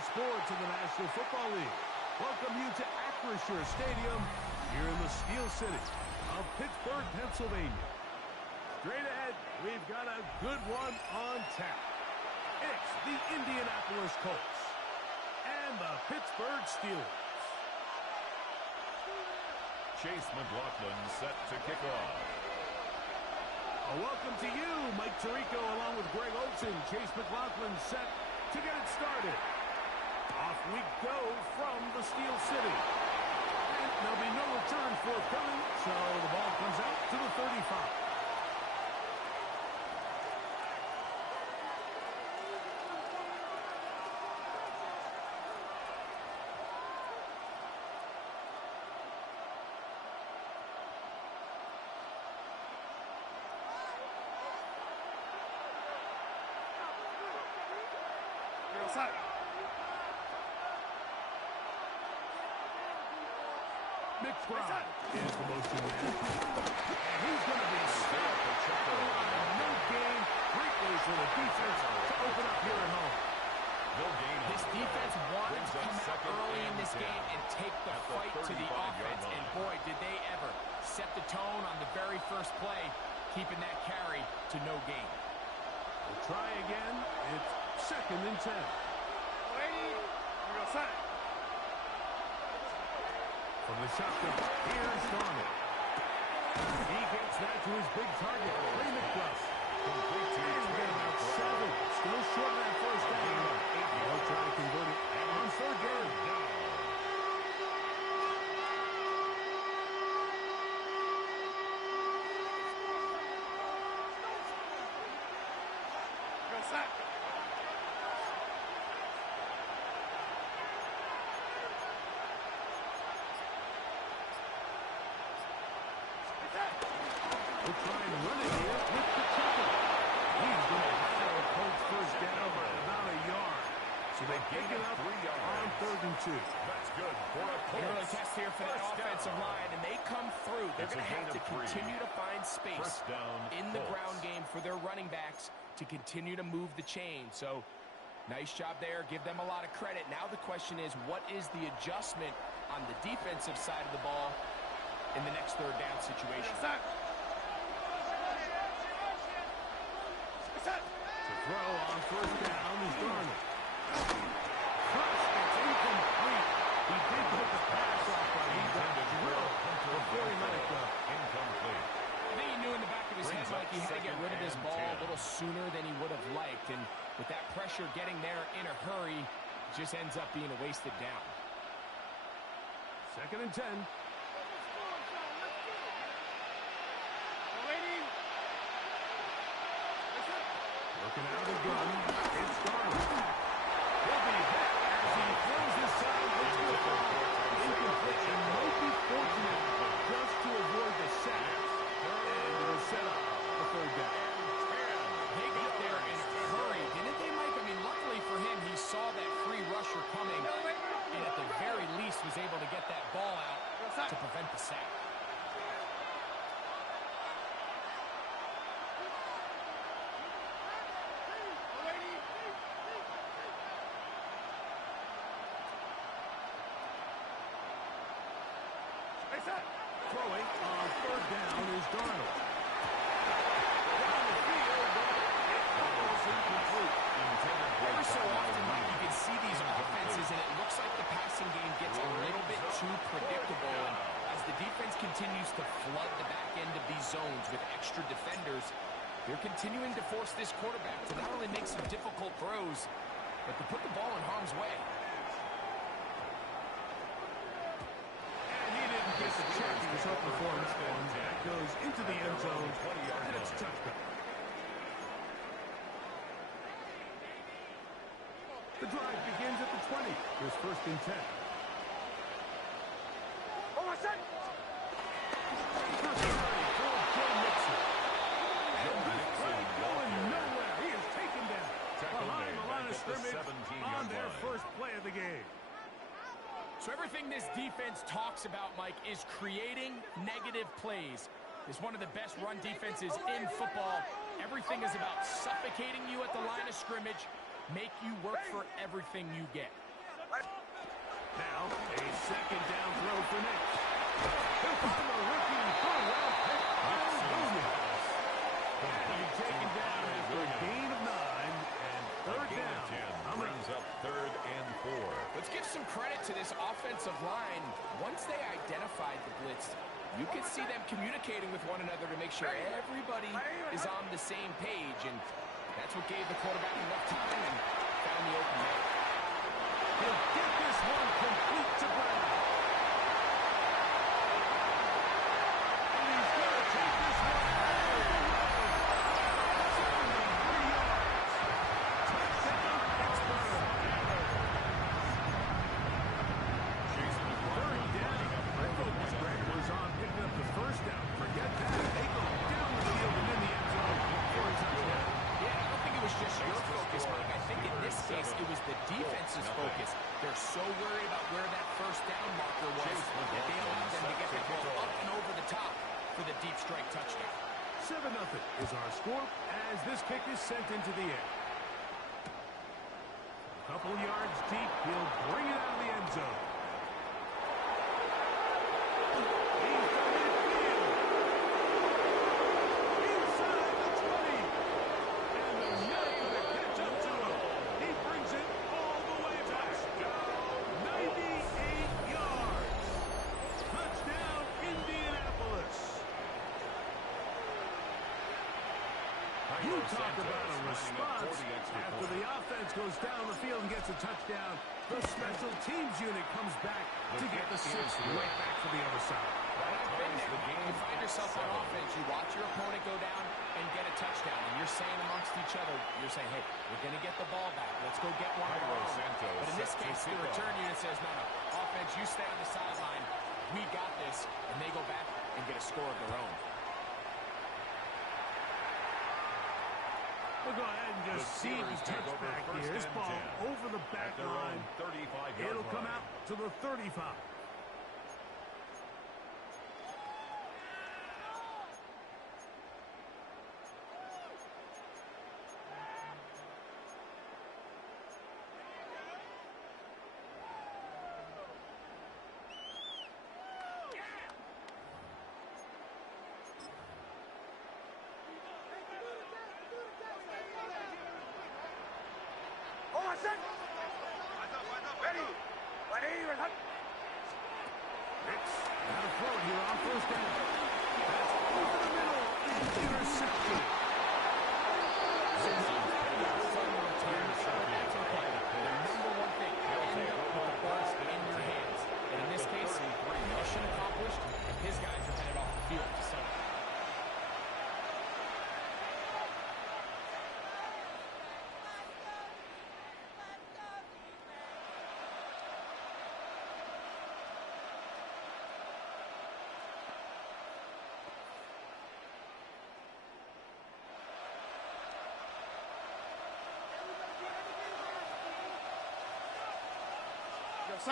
sports in the National Football League. Welcome you to Acrisure Stadium here in the Steel City of Pittsburgh, Pennsylvania. Straight ahead, we've got a good one on tap. It's the Indianapolis Colts and the Pittsburgh Steelers. Chase McLaughlin set to kick off. Welcome to you, Mike Tirico, along with Greg Olson. Chase McLaughlin set to get it started. Off we go from the Steel City. And there'll be no return forthcoming, so the ball comes out to the 35. McBride is the motion man. And he's going to be stopped. No gain. Great ways for the defense to open up here at home. This defense wanted to come out early in this game and take the fight to the offense. And boy, did they ever set the tone on the very first play, keeping that carry to no gain. We'll try again. It's 2nd and 10. From the shotgun, here's Darnold. He gets that to his big target, Ray McBride. Complete to his about 7. Still short of that first down. They'll try to convert it on 3rd down. We'll try and run it here with the tackle. He's going to have a Colts first down by about a yard. So they pick it up on 3rd and 2. That's good for a Colts. Early test here for that offensive line, and they come through. They're going to have to continue to find space in the ground game for their running backs to continue to move the chain. So nice job there. Give them a lot of credit. Now the question is, what is the adjustment on the defensive side of the ball in the next 3rd down situation? To throw on 1st down is Darnold. It's incomplete. He did put the pass off, but he got drilled before he let it go. Incomplete. I think he knew in the back of his head, like, he had to get rid of this ball a little sooner than he would have liked. And with that pressure getting there in a hurry, it just ends up being a wasted down. 2nd and 10. Working out of the gun, it's Darnold. He'll be hit as he throws his side with the ball. Incomplete, and might be fortunate just to avoid the sack. And it'll set up the 3rd down. They got there in a hurry, didn't they, Mike? I mean, luckily for him, he saw that free rusher coming, and at the very least was able to get that ball out to prevent the sack. Throwing on 3rd down is Darnold. Down the field, but it falls incomplete. Every so often, Mike, you can see these offenses, and it looks like the passing game gets a little bit too predictable. And as the defense continues to flood the back end of these zones with extra defenders, they're continuing to force this quarterback to not only make some difficult throws, but to put the ball in harm's way. Gets a chance to show performance, and that goes into the end zone, and it's a touchdown. The drive begins at the 20. Here's 1st and 10. First and 30 for Joe Mixon. And this play going nowhere. He is taken down behind the line of scrimmage on their first play of the game. So everything this defense talks about, Mike, is creating negative plays. It's one of the best run defenses in football. Everything is about suffocating you at the line of scrimmage, make you work for everything you get. Now, a second down throw for Nick. He'll find the rookie throw well picked by Williams. And taken down after a gain of 9 and third down. Brings up 3rd and 4. Let's give some credit to this offensive line. Once they identified the blitz, you could see them communicating with one another to make sure everybody is on the same page, and that's what gave the quarterback enough time and found the open man. He'll get this one complete to Brown. And he's going to take this one all the way. 73 yards. Touchdown, Pittsburgh. Third down. I focus, Greg, was on picking up the first down. Forget that. They go down the field and in the end zone for a touchdown. Yeah, I don't think it was just your focus, Mike. I think in this case, it was the defense's focus. They're so worried about where that first down marker was that they allowed them to get the ball up and over the top for the deep strike touchdown. 7-0 is our score as this kick is sent into the air. A couple yards deep, he'll bring it out of the end zone. He's got midfield. Inside the 20. And the Yankees will catch up to him. He brings it all the way back. 98 yards. Touchdown, Indianapolis. You talk about a response after the offense goes down the field and gets a touchdown. The special teams unit comes back to get the 6 right back to the other side. I've been there. You find yourself on offense, you watch your opponent go down and get a touchdown, and you're saying amongst each other, you're saying, hey, we're going to get the ball back. Let's go get one of our own. But in this case, the return unit says, no, offense, you stay on the sideline. We got this, and they go back and get a score of their own. We'll go ahead and just see the touchback here. This ball over the back line. It'll come out to the 35. The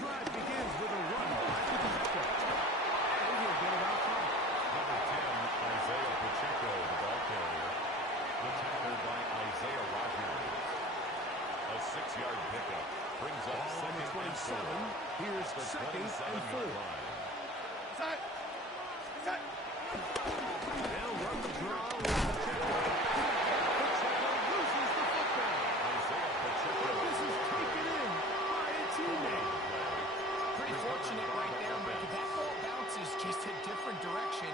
drive begins with a run back to the tackle. And he'll get it out front. Number 10, Isaiah Pacheco, the ball carrier. The tackle by Isaiah Rogers. A 6-yard pickup brings up second and 27. Here's the second and 4. They'll run the draw with Pacheco. Pacheco loses the football. Isaiah Pacheco. This is taken in by a teammate. Pretty fortunate right there, Mike. If that ball bounces just a different direction,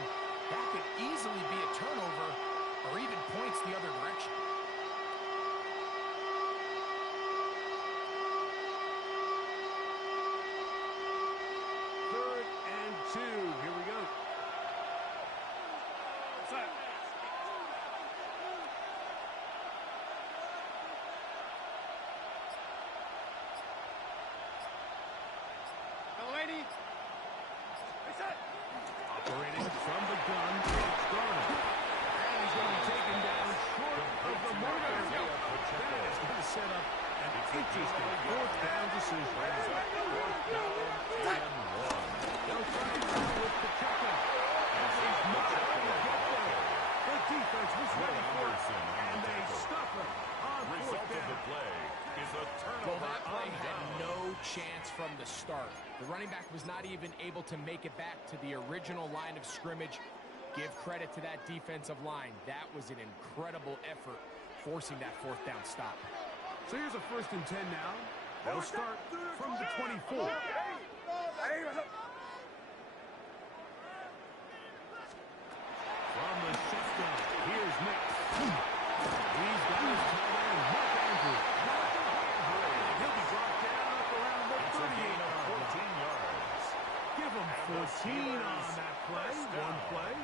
that could easily be a turnover or even points the other direction. Third and 2. Here we go. Operating from the gun, it's Garner. And he's going to be taken down short of the marker. That is going to set up an interesting fourth down decision. They'll try and run with Pacheco. And he's not going to get there. The defense was ready for it, and they stop him on fourth down. The play is a turnover. Well, that play chance from the start. The running back was not even able to make it back to the original line of scrimmage. Give credit to that defensive line. That was an incredible effort, forcing that fourth down stop. So here's a 1st and 10 now. They'll start from the 24. From the shotgun, here's Nick. He's got his tight end, Mark Andrews. He'll be brought down up around the 38 yards. Give him 14 on that play. One play,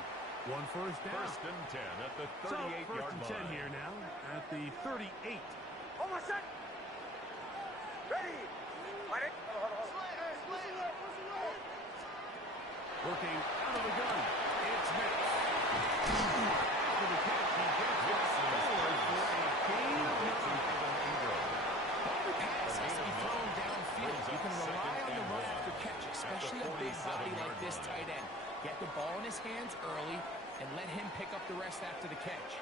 one first down. 1st and 10 at the 38-yard line. So 1st and 10 here now at the 38. Almost set. Ready. Working out of the gun. It's Nick. After the catch, he gets forward for a gain of 9. Every pass has to be thrown downfield. You can rely on the run after catch, especially a big body like this tight end. Get the ball in his hands early and let him pick up the rest after the catch.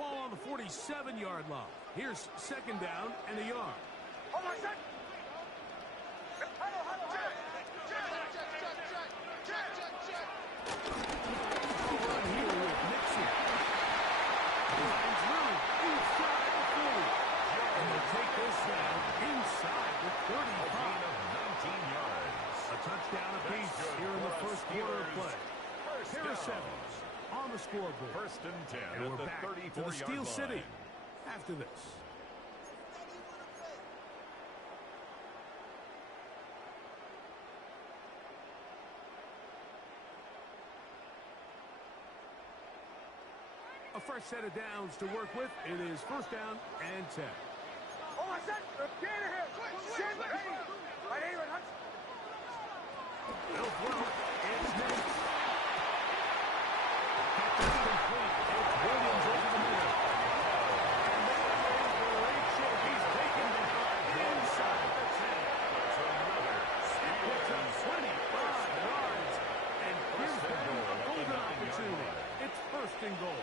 Ball on the 47-yard line. Here's 2nd down and a yard. Almost set. Run here with Nixon. Line's really inside the 40. And they'll take this down inside the 35. 19 yards. A touchdown apiece here in the first quarter of play. Pair of sevens on the scoreboard. 1st and 10 And at we're the back to the 34-yard Steel line. City after this. A fresh set of downs to work with. It is 1st down and 10. Almost set. Get here. Set. Ready. My name is Hudson. They'll throw. It's Nix. Catch is complete. It's Williams over the middle. And that is the late shake. He's taken the inside the 10. It puts up 25 yards. And here's the golden opportunity. It's 1st and goal.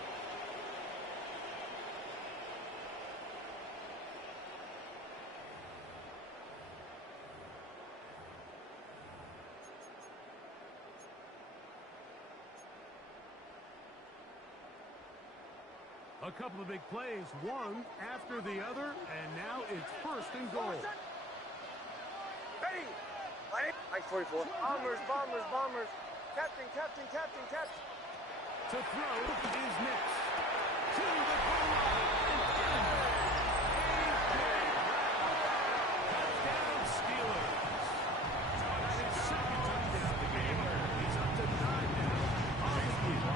A couple of big plays, one after the other, and now it's 1st and goal. Ready. My name. Mike 44. Bombers. Bombers. Bombers. Captain. Captain. Captain. Captain. To throw is next. To the goal line. Touchdown Steelers. That's his 2nd touchdown of the game. He's up to 9 now. On the field.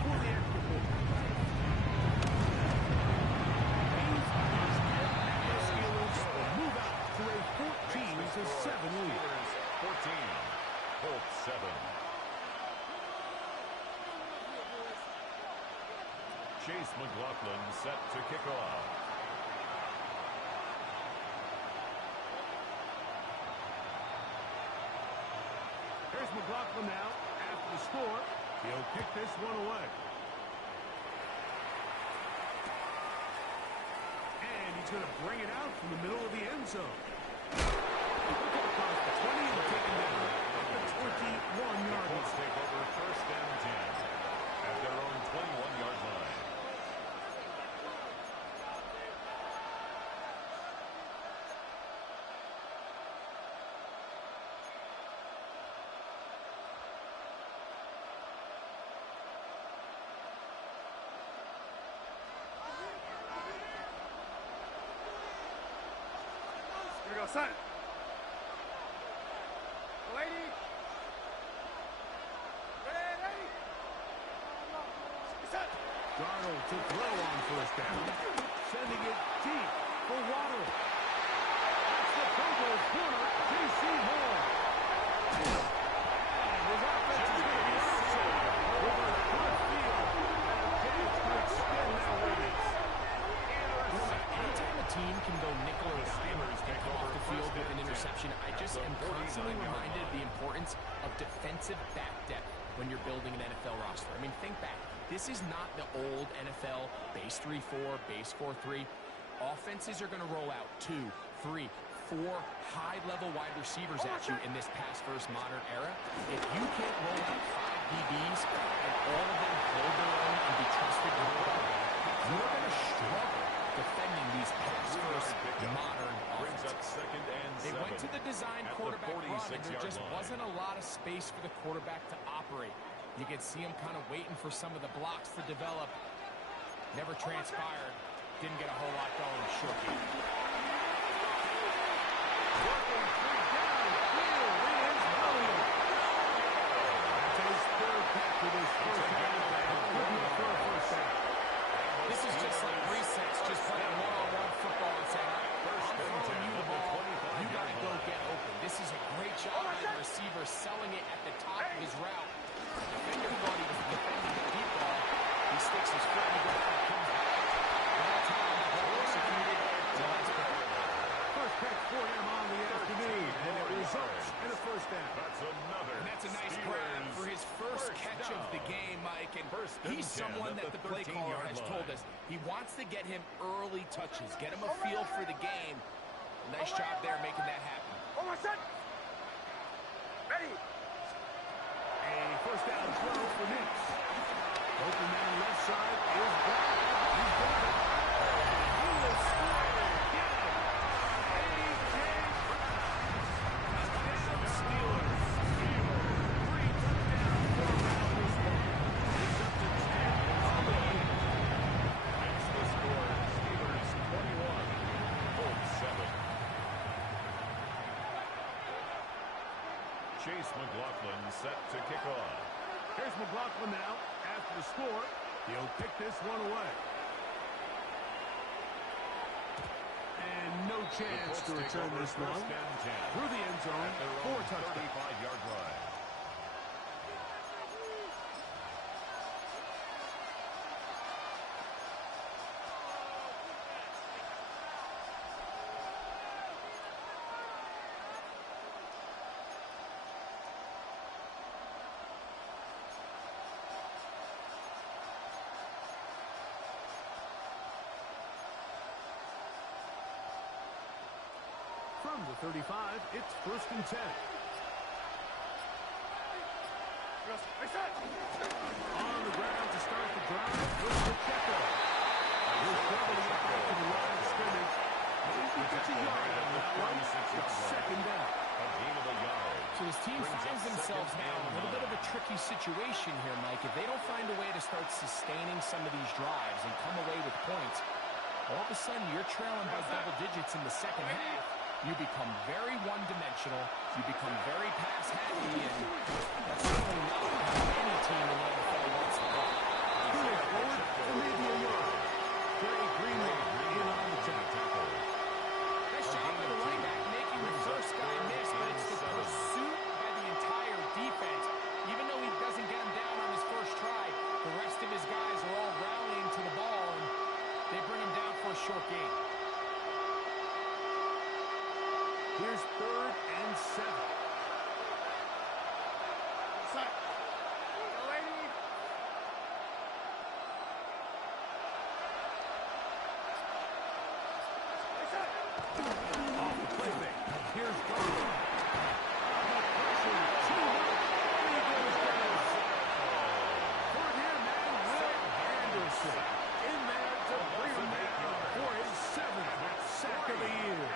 For the extra point. The Steelers will move out to a 14-7 lead. 14. Colts 7. Chase McLaughlin set to kick off. Here's McLaughlin now after the score. He'll kick this one away. And he's going to bring it out from the middle of the end zone. Across the 20 and taken down at the 21-yard line. Colts take over 1st and 10 at their own 21-yard line. Here we go, son. Lady. Ready. Set. Darnold to throw on 1st down. Sending it deep for Waddle. That's the Pro Bowl corner, J.C. Moore. And his offense is going to be also with a good field and a chance to extend that lead. Anytime a team can go nickel or dime and come off the field with an interception, I just am constantly reminded of the importance of defensive back depth when you're building an NFL roster. I mean, think back. This is not the old NFL base 3-4, base 4-3. Offenses are going to roll out 2, 3, 4 high-level wide receivers at you in this pass-first modern era. If you can't roll out 5 DBs and all of them hold their own and be trusted to quarterback, you're going to struggle defending these pass-first modern offenses. They went to the design quarterback run, and there just wasn't a lot of space for the quarterback to operate. You could see him kind of waiting for some of the blocks to develop. Never transpired. Didn't get a whole lot going. Short game. This is just like resets, just playing one-on-one football and saying, I'm throwing you the ball, you got to go get open. This is a great job by the receiver selling it at the top of his route. The defender thought he was defending the deep ball. He sticks his foot in the ground and comes back. Well timed, well executed. First catch for him on the afternoon, and it results in a first down. And that's a nice grab for his first catch of the game, Mike. And he's someone that the play caller has told us he wants to get him early touches, get him a feel for the game. Nice job there making that happen. Ready. A first down throw for Nix. Open down left side is back. He's got it. He will score again. A.J. Touchdown Steelers. 3 touchdowns for around this one. It's up to 10 on the year. That's the score. Steelers 21, Colts 7. Chase McLaughlin set to kick off. Here's McLaughlin now. After the score, he'll pick this one away. And no chance to return this one. Through the end zone for a touchdown. 35-yard line. From the 35, it's 1st and 10. On the ground to start the drive was Pacheco. He's struggling to get back to the line of scrimmage. Maybe gets a yard on that one. It's 2nd down. So his team finds themselves now in a little bit of a tricky situation here, Mike. If they don't find a way to start sustaining some of these drives and come away with points, all of a sudden you're trailing by double digits in the second half. You become very one-dimensional. You become very pass-happy, and that's certainly not how any team in the NFL wants to go. Moving forward for maybe a yard. Jerry Greenlaw in on the tackle. Nice job by the running back making the first guy miss, but it's the pursuit by the entire defense. Even though he doesn't get him down on his first try, the rest of his guys are all rallying to the ball, and they bring him down for a short gain. Here's 3rd and 7. Off the play fake. Here's Garland. The pressure too much. He goes down. For him and Will Anderson in there to bring him down for his 7th sack of the year.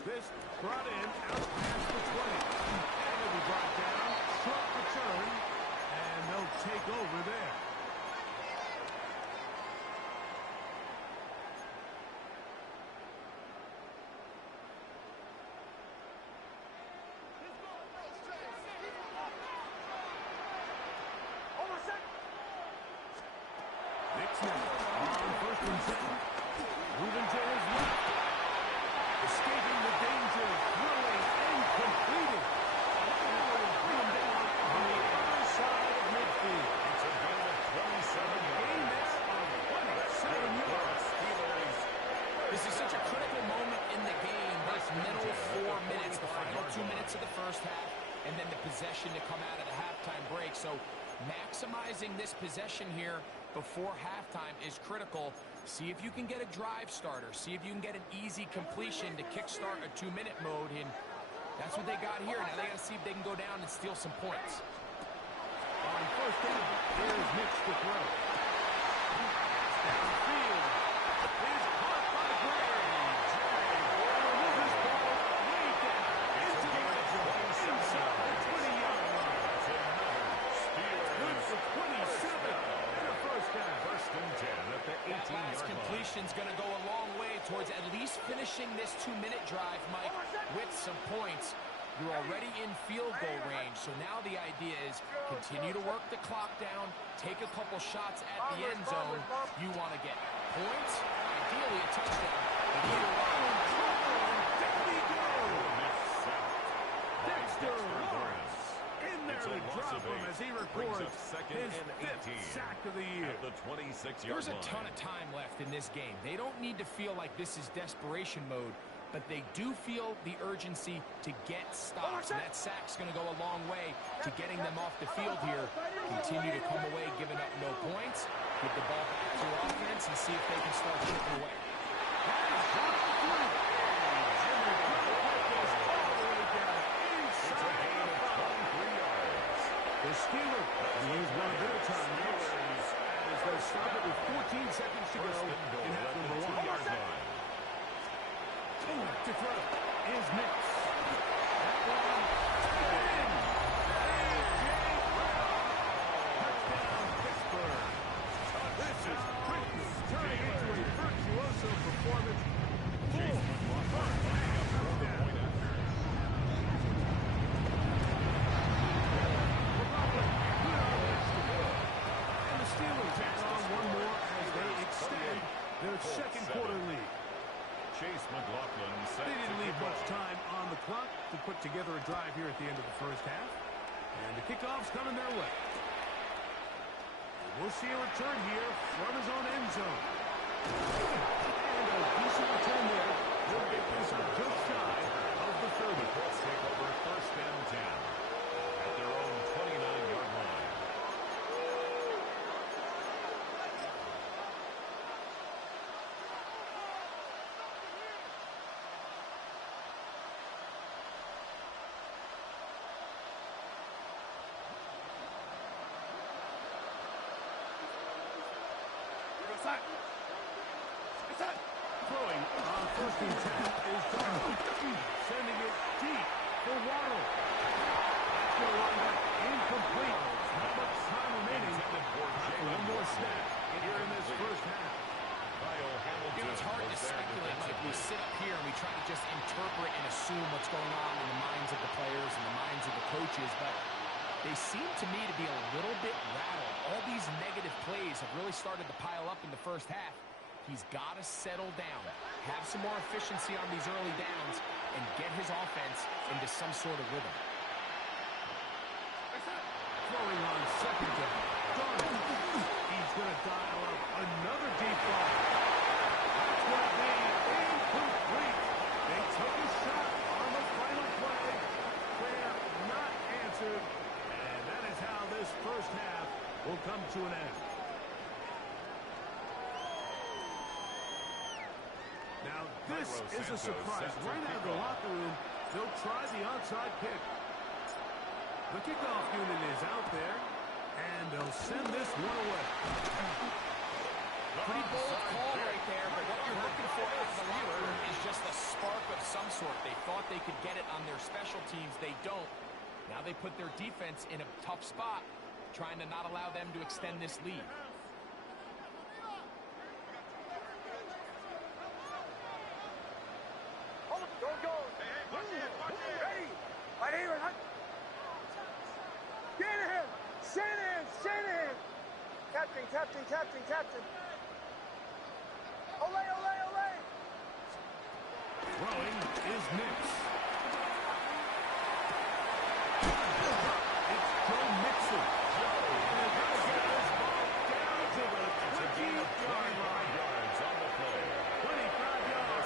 This brought in out past the 20. And it'll be brought down, short return, and they'll take over there. Nix now on 1st and 10. Moving to his left. Escaping the danger, throwing and completing. And will bring him down on the other side of midfield. It's a gain of This is such a critical moment in the game, this middle 4 minutes, the final 2 minutes of the first half, and then the possession to come out of the halftime break. So maximizing this possession here before halftime is critical. See if you can get a drive starter. See if you can get an easy completion to kickstart a 2-minute mode, and that's what they got here. Now they got to see if they can go down and steal some points. On first down, here's Mitch to throw. Downfield. He's caught by Gray. Will move his ball way down into the red zone. Inside the 20-yard line. Good for 27 in the first half. First and 10 at the 18-yard line. That last completion's going to go a long way towards at least finishing this 2-minute drive, Mike, with some points. You're already in field goal range, so now the idea is continue to work the clock down, take a couple shots at the end zone. You want to get points, ideally a touchdown. But either way, Dexter Lawrence in there to drop him as he records his 5th sack of the year. At the 26-yard line. There's a ton of time left in this game. They don't need to feel like this is desperation mode, but they do feel the urgency to get stops. And that sack's going to go a long way to getting them off the field here. Continue to come away giving up no points. Get the ball back to your offense and see if they can start chipping away. The Steelers use one of their timeouts as they stop it with 14 seconds to go in half number 1. To throw is Nix. That one in. Touchdown, Pittsburgh. This is quickly turning into a virtuoso performance. Full touchdown. And the Steelers tack on one more as they extend their second quarter lead. Chase McLaughlin set They didn't to leave kick much off. time on the clock to put together a drive here at the end of the first half. And the kickoff's coming their way. We'll see a return here from his own end zone. And a decent return there. He'll get this up just shy of the 30. The Colts take over first and 10 at their own 29-yard line. Throwing on first and 10 is Darnold. Sending it deep for Waddle. That's going to wind up incomplete. Not much time remaining. One more snap here in this first half. You know, it's hard to speculate, Mike. We sit up here and we try to just interpret and assume what's going on in the minds of the players and the minds of the coaches, but they seem to me to be a little bit rattled. All these negative plays have really started to pile up in the first half. He's got to settle down, have some more efficiency on these early downs, and get his offense into some sort of rhythm. Throwing on second down. Darnold. He's going to dial up another deep ball. That's going to be incomplete. They took a shot on the final play. Prayer not answered. And that is how this first half will come to an end. Now, this is a surprise. Right out of the locker room, they'll try the onside kick. The kickoff unit is out there, and they'll send this one away. Pretty bold call right there, but what you're looking for out of the locker room is just a spark of some sort. They thought they could get it on their special teams. They don't. Now they put their defense in a tough spot, trying to not allow them to extend this lead. Don't go. Ready. Right here. Shanahan. Shanahan. Shanahan. Captain, captain, captain, captain. Ole, ole, ole. Throwing is Nix. It's Joe Mixon. And they're going to get this ball down to the 20-yard line. 25 yards on the play. 25 yards.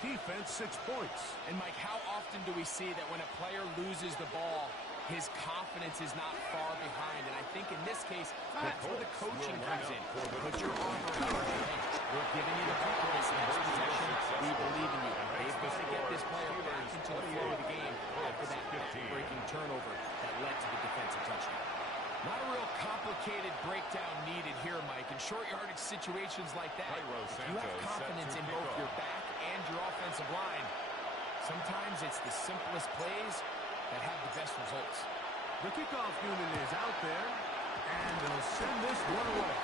defense 6 points. And, Mike, how often do we see that when a player loses the ball, his confidence is not far behind? And I think in this case, that's where the coaching comes in. Put your arm around him. Hey, we're giving you the ball this next possession. We believe in you. They've got to get this player back into the flow of the game after that breaking turnover that led to the defensive touchdown. Not a real complicated breakdown needed here, Mike. In short yardage situations like that, if you have confidence in both your back and your offensive line, sometimes it's the simplest plays that have the best results. The kickoff unit is out there, and they'll send this one away.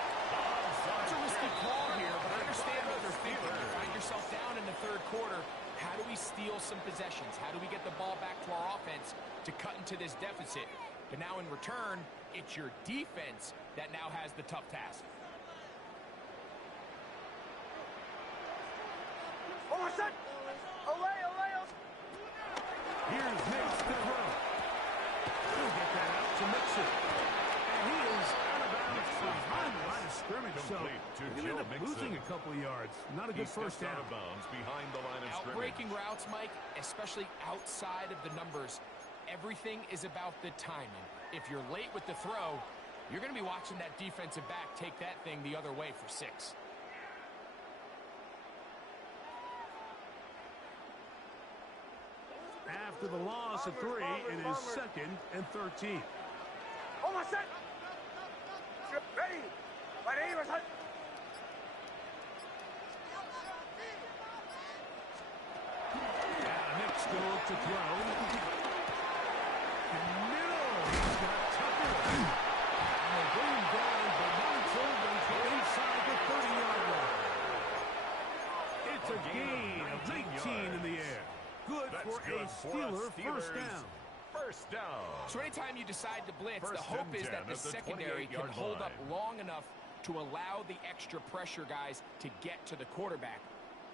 It's a risky call here, but I understand what they're thinking. You find yourself down in the third quarter. How do we steal some possessions? How do we get the ball back to our offense to cut into this deficit? But now in return, it's your defense that now has the tough task. Almost set. Away. Here's Mix to throw. He'll get that out to Mixon. And he is out of bounds behind the line of scrimmage. So he'll end up losing a couple of yards. Not a good first down. Out of bounds behind the line of scrimmage. Outbreaking routes, Mike, especially outside of the numbers, everything is about the timing. If you're late with the throw, you're going to be watching that defensive back take that thing the other way for 6. After the loss of 3, it is 2nd and 13. Almost set. Ready. Ready. Next to look to throw. Middle. He's got Tucker. And they bring him down, but not until inside the 30-yard line. It's a gain of 19 in the air. Good for a Steeler first down. First down. So anytime you decide to blitz, the hope is that the secondary can hold up long enough to allow the extra pressure guys to get to the quarterback.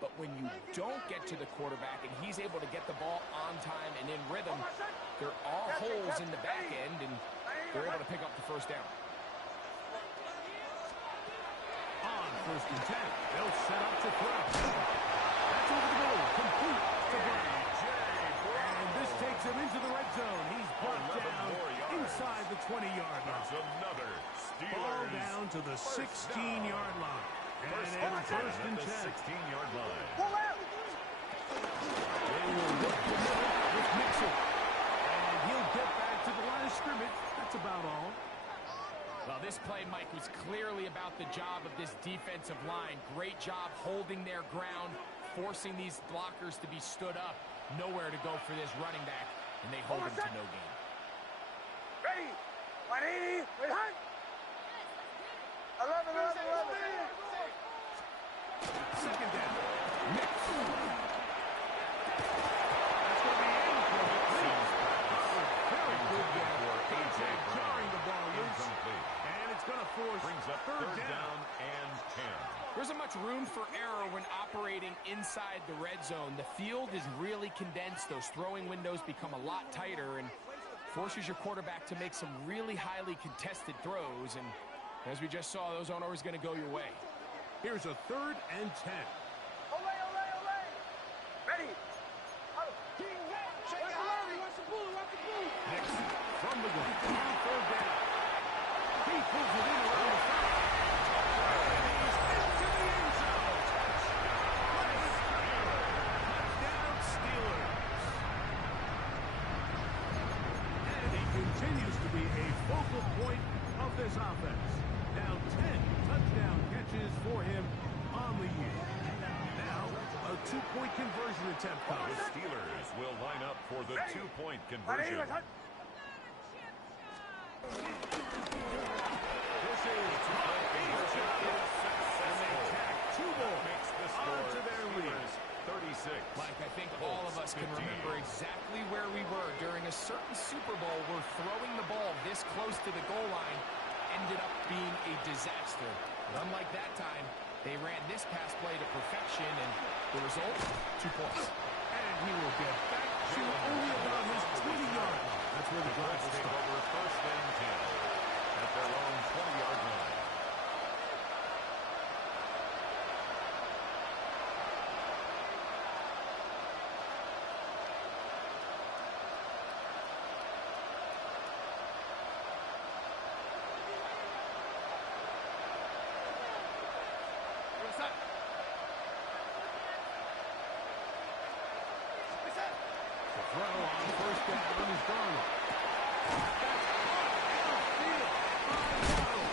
But when you don't get to the quarterback and he's able to get the ball on time and in rhythm, there are holes in the back end, and they're able to pick up the first down. On 1st and 10, they'll set up to throw. That's over the goal, complete to Brown. And this takes him into the red zone. He's brought down inside the 20-yard line. Another Ball down to the 16-yard line. And first and 10. 16-yard line. Pull out. They will work the middle with Mixon. And he'll get back to the line of scrimmage. That's about all. Well, this play, Mike, was clearly about the job of this defensive line. Great job holding their ground, forcing these blockers to be stood up. Nowhere to go for this running back, and they hold him to no gain. Ready. 180. With hunt. 11. Second down. Mix. That's going to be incomplete. Very good there. Jarring the ball loose. And it's going to force Brings up third down and 10. There isn't much room for error when operating inside the red zone. The field is really condensed. Those throwing windows become a lot tighter and forces your quarterback to make some really highly contested throws. And as we just saw, those aren't always going to go your way. Here's a 3rd and 10. Away. Ready. Next, from the gun, on 3rd down. He pulls it in around the 5. And he's into the end zone. Touchdown, Steelers. And he continues to be a focal point of this offense. Now 10 touchdown catches for him on the year. Now, a 2-point conversion attempt comes. The Steelers will line up for the 2-point conversion. This is and they tack 2 more onto their lead. 36. Mike, I think all of us can remember exactly where we were during a certain Super Bowl where throwing the ball this close to the goal line ended up being a disaster. But unlike that time, they ran this pass play to perfection, and the result, 2 points. And he will get back to only about his 20-yard line. That's where the drive will Take start. over 1st and 10 at their own 20-yard line. throw on first down is Darnold. That's caught outfield by Darnold.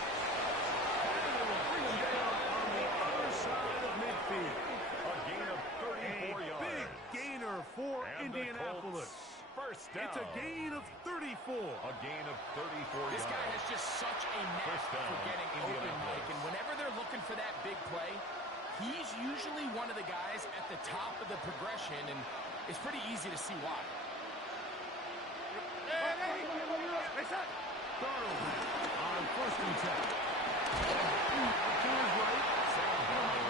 And they will bring him down on the other side of midfield. A gain of 34 yards. Big gainer for And Indianapolis. First down. It's a gain of 34. A gain of 34 This yards. guy has just such a knack First down, for getting open, Indianapolis. Mike. And whenever they're looking for that big play, he's usually one of the guys at the top of the progression, and it's pretty easy to see why. Darnold on first and 10. To his right.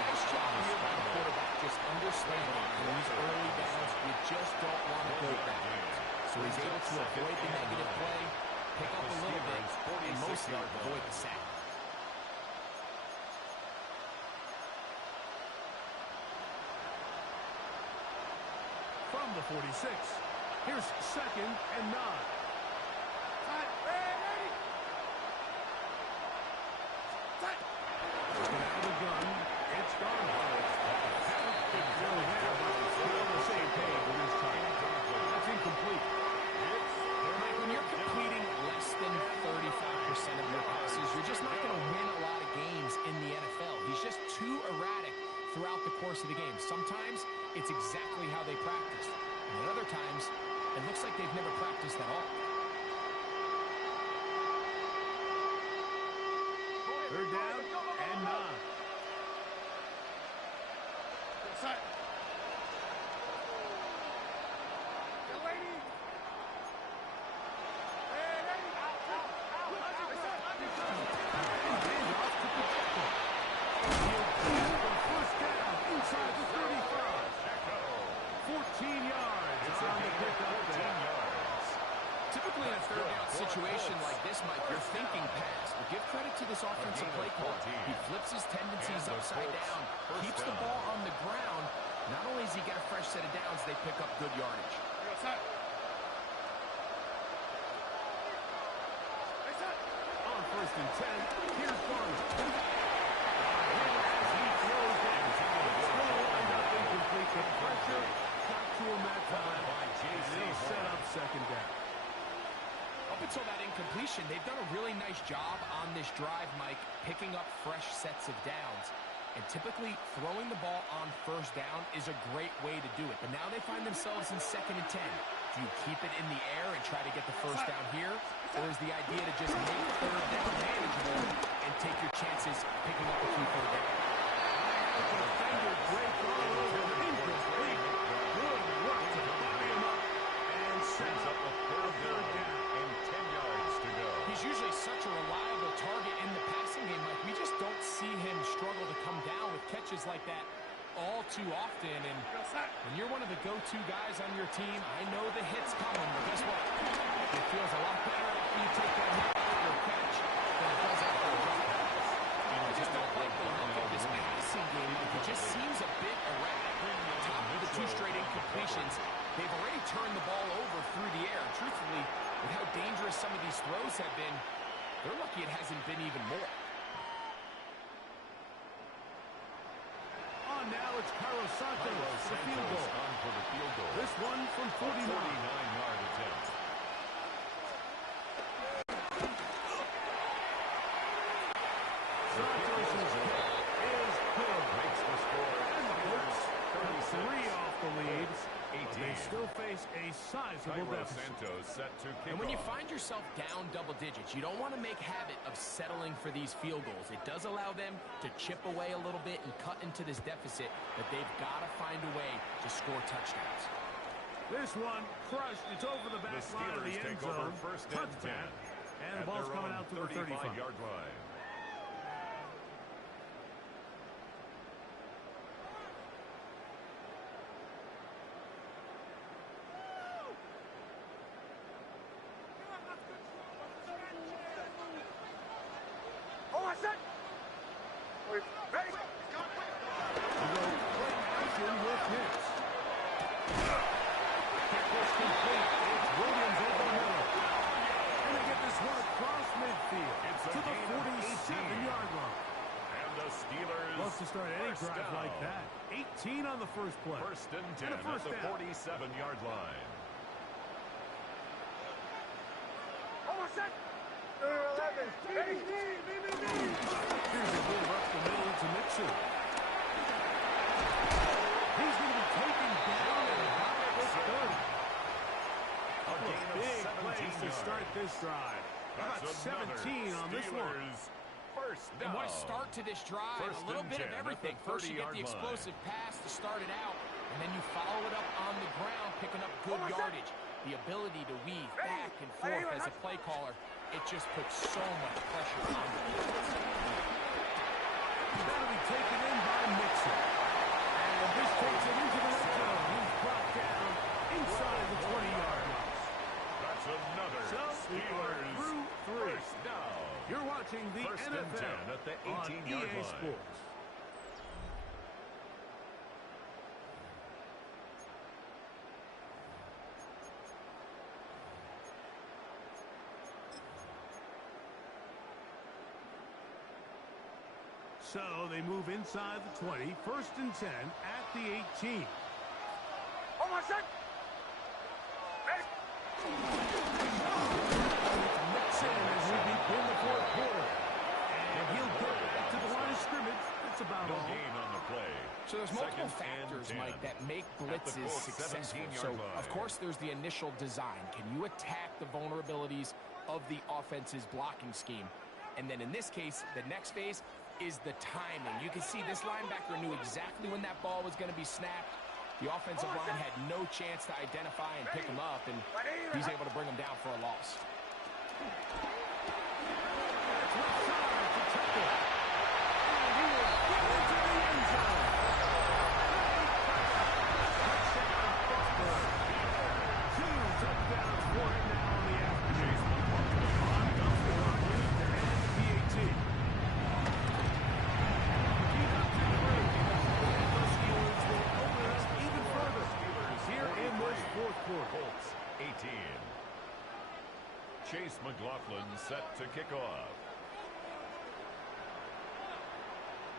Nice job here by the quarterback, just understanding in these early downs, you just don't want to go back. So he's able to avoid the negative play, pick up a little bit, and mostly avoid the sack. From the 46. Here's second and 9. Looking out of the gun, it's Darnold. We're on the same page with this time. That's incomplete. Mike, when you're completing less than 35% of your passes, you're just not going to win a lot of games in the NFL. He's just too erratic throughout the course of the game. Sometimes it's exactly how they practice. And at other times, it looks like they've never practiced at all. Third down and 9. First down inside the 35. 14 yards on the pickup there. Typically in a third down situation like this, Mike, you're thinking pass. But give credit to this offensive play call. He flips his tendencies upside down, keeps the ball on the ground. Not only does he get a fresh set of downs, they pick up good yardage. On first and 10, here's Darnold. As he throws down, it's going to wind up incomplete. The pressure got to him that time. They'll set up second down. Up until that incompletion, they've done a really nice job on this drive, Mike, picking up fresh sets of downs. And typically, throwing the ball on first down is a great way to do it. But now they find themselves in second and 10. Do you keep it in the air and try to get the first down here? Or is the idea to just make third down manageable and take your chances picking up a key third down? The defender breaks all over the incomplete. Good work to body him up and sends up a third down and 10 yards to go. He's usually such a reliable target in the passing game, Mike. We just don't see him struggle to come down with catches like that all too often. And when you're one of the go-to guys on your team, I know the hit's coming, but guess what? It feels a lot better after you take that hit after a catch than it does after a drop pass. I just don't like the look of this passing game. Like, it just seems a bit erratic. Top of the 2 straight incompletions, they've already turned the ball over through the air. Truthfully, with how dangerous some of these throws have been, they're lucky it hasn't been even more. On now, it's Carlos Santos for the field goal. For the field goal. This one from 49. 49-yard attempt. Santos' kick is good. Makes the score. And the Colts cut 3 off the lead. 18. They still face a sizable Carlos deficit. Santos set to kick And when you off. find yourself down double digits, you don't want to make habit of settling for these field goals. It does allow them to chip away a little bit and cut into this deficit, but they've got to find a way to score touchdowns. This one crushed. It's over the back line of the end take over zone. first and 10. Touchdown. And the ball's coming out to the 35-yard line. Oh, I said. Wait, ready? action with hits. Kick is complete. It's Williams over the middle. And they get this one across midfield to the 47-yard line. And the Steelers Love to start any drive down. like that. 18 on the first play. First and 10 And a first at the down. 47-yard line. set. 11. Ready? Here's a give up the middle to Mixon. He's going to be taken down at about this 30. A gain of Big 17 plays to yards. start this drive. About That's 17 on this one. Steelers first And down. what a start to this drive. First A little and bit of 10 at everything. the First you get 30-yard the line. explosive pass to start it out, and then you follow it up on the ground, picking up good yardage. The ability to weave back and forth as a play caller, it just puts so much pressure on the defense. That'll be taken in by Mixon. And this takes it into the red zone. He's brought down inside the 20-yard line. That's another So we are Steelers through 3. first down. You're watching the First and NFL 10 at the on 18-yard EA line. Sports. So they move inside the 20, first and 10 at the 18. Hold on, set. Ready? Mixon as we begin the fourth quarter. And he'll get back to the line of scrimmage. That's about No all. gain on the play. So there's multiple Second and factors, 10. Mike, that make At the blitzes full successful. 17-yard So, line. of course, there's the initial design. Can you attack the vulnerabilities of the offense's blocking scheme? And then in this case, the next phase is the timing. You can see this linebacker knew exactly when that ball was going to be snapped. The offensive line had no chance to identify and pick him up, and he's able to bring him down for a loss. Colts 18. Chase McLaughlin set to kick off.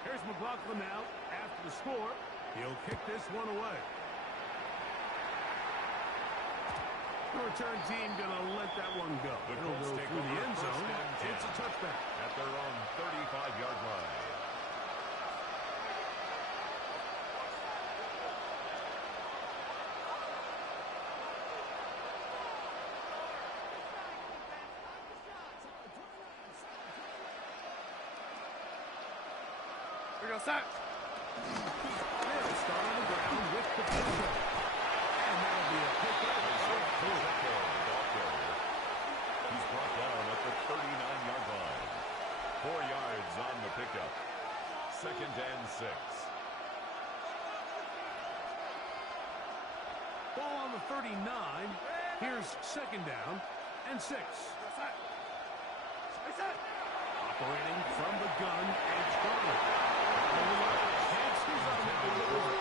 Here's McLaughlin out after the score. He'll kick this one away. The return team gonna let that one go. The It'll Colts go take through the over end first zone. and 10. It's a touchback. At their own 35-yard line. We go, set. They'll start on the ground with the pickup. And that'll be a pickup. He's brought down at the 39-yard line. 4 yards on the pickup. Second and 6. Ball on the 39. Here's second down and 6. Operating from the gun, Edge Garner. Chances on the delivery.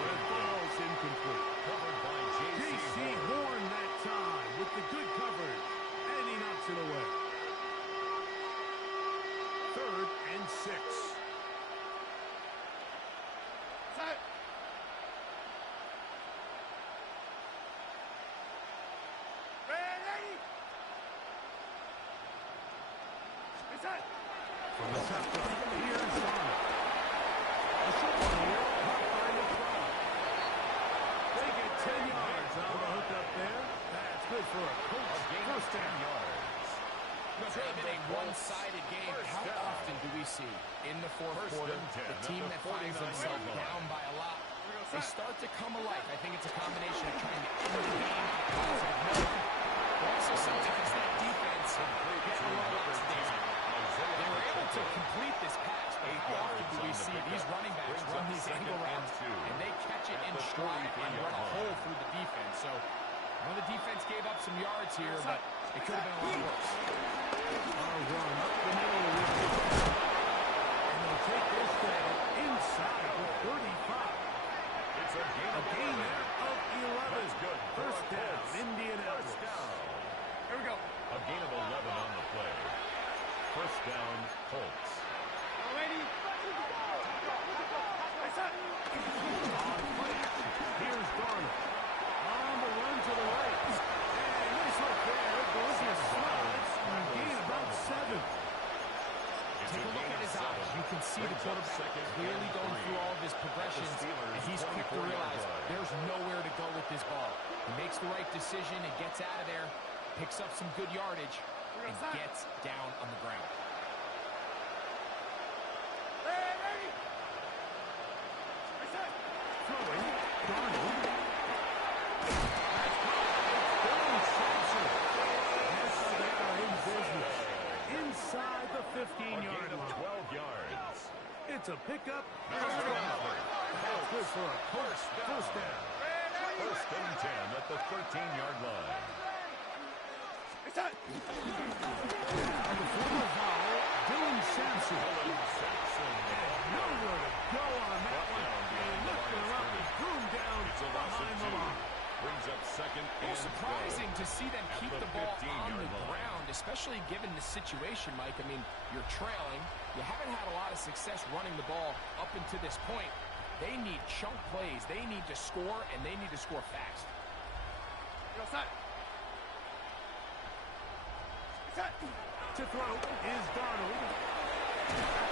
But ball's incomplete. Covered by J.C. Horn that time with the good coverage. And he knocks it away. Third and 6. Set. Ready? Set. From the top up, here's Garner. A short one here, caught by the crowd. They get 10 yards on the hook up there. That's good for a Colts first down. It's really been a one-sided game. How often do we see in the fourth quarter the team that finds themselves down by a lot, they start to come alive? I think it's a combination of trying to end the game on a positive note, but also sometimes that defense gets a little lackadaisical. They were able to complete this pass, but how often do we see these running backs run these angle routes and they catch it in stride and run a hole through the defense? So I know the defense gave up some yards here, but it could have been a lot worse. Run up the middle with the and they'll take this down inside the 35. It's a gain there of 11. That's good. First down, Colts. Indianapolis. First down. Here we go. A gain of 11 on the play. First down, Colts. Ready? Set. On play action, here's Garner. On the run to the right. And nice look there. Goes quarterback clearly going through all of his progressions, and he's quick to realize there's nowhere to go with this ball. He makes the right decision and gets out of there, picks up some good yardage, and gets down on the ground. Throwing, Darnold. Inside the 15-yard line. 12 yards. It's a pickup. That's good for a first down. First and 10 at the 13-yard line. On the former foul, Dylan Sampson. Nowhere to go on that one. They lifted him up and threw him down behind the line. Brings up second and surprising to see them keep the ball on the ground, especially given the situation, Mike. I mean, you're trailing. You haven't had a lot of success running the ball up until this point. They need chunk plays. They need to score, and they need to score fast. To throw is Darnold.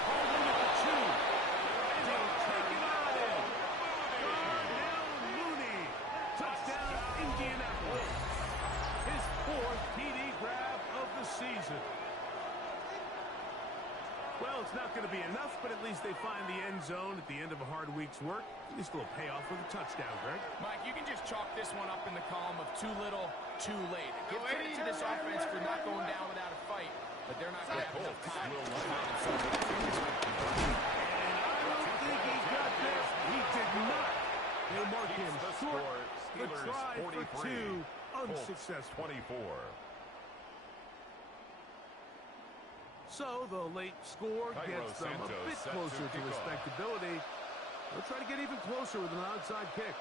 Holding at the 2. And he'll take it out in. Mooney. Touchdown, Indianapolis. His 4th TD grab of the season. Well, it's not going to be enough, but at least they find the end zone at the end of a hard week's work. At least a little payoff with a touchdown, Greg. Mike, you can just chalk this one up in the column of too little, too late. Give credit to this offense for not going down without a fight, but they're not going to have enough time. And I don't think he got there. He did not. They mark him short. The try for 2, unsuccessful. 24. So the late score gets them a bit closer to respectability. They'll try to get even closer with an onside kick.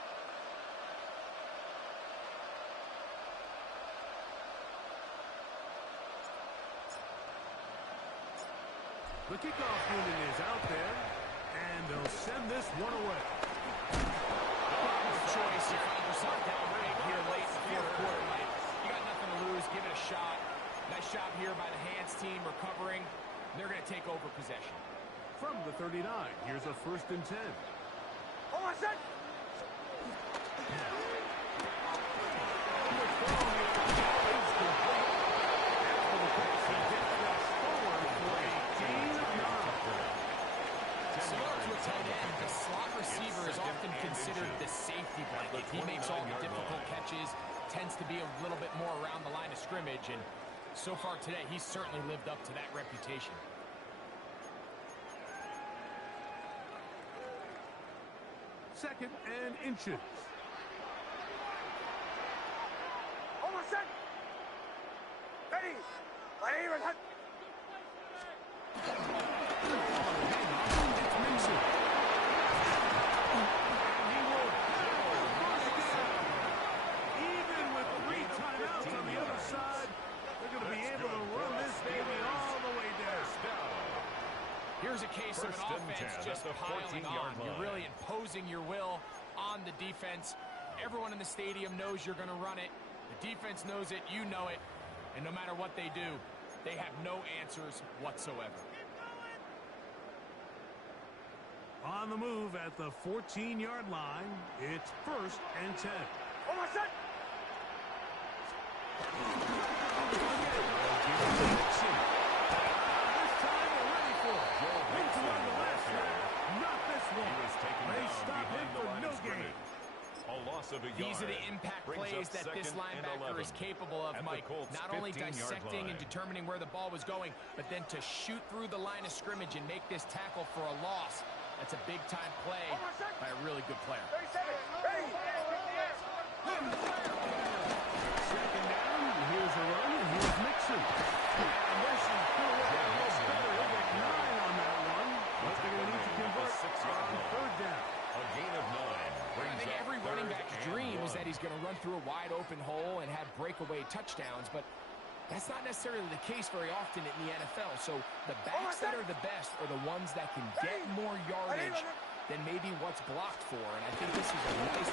The kickoff unit is out there, and they'll send this one away. Choice. You find yourself down big here late in the fourth quarter, Mike. You got nothing to lose. Give it a shot. Nice job here by the hands team recovering. They're going to take over possession. From the 39, here's a 1st and 10. Hold on a sec. Similar to a tight end, the slot receiver is often considered the safety blanket. He makes all the difficult catches, tends to be a little bit more around the line of scrimmage, and so far today, he's certainly lived up to that reputation. Second and inches. Hold on a sec. Ready. Here's a case of an offense just piling on. You're really imposing your will on the defense. Everyone in the stadium knows you're going to run it. The defense knows it. You know it. And no matter what they do, they have no answers whatsoever. On the move at the 14-yard line, it's 1st and 10. Hold on a sec. These are the impact plays that this linebacker is capable of, Mike. Not only dissecting and determining where the ball was going, but then to shoot through the line of scrimmage and make this tackle for a loss. That's a big-time play by a really good player. 37. Ready. Second down, here's a run, and here's Mixon. And this is still looking a little better. He'll get 9 on that one. But they're going to need to convert on 3rd down. A gain of 9. I think every running back's dream is that he's going to run through a wide-open hole and have breakaway touchdowns, but that's not necessarily the case very often in the NFL. So the backs that are the best are the ones that can get more yardage than maybe what's blocked for. And I think this is a nice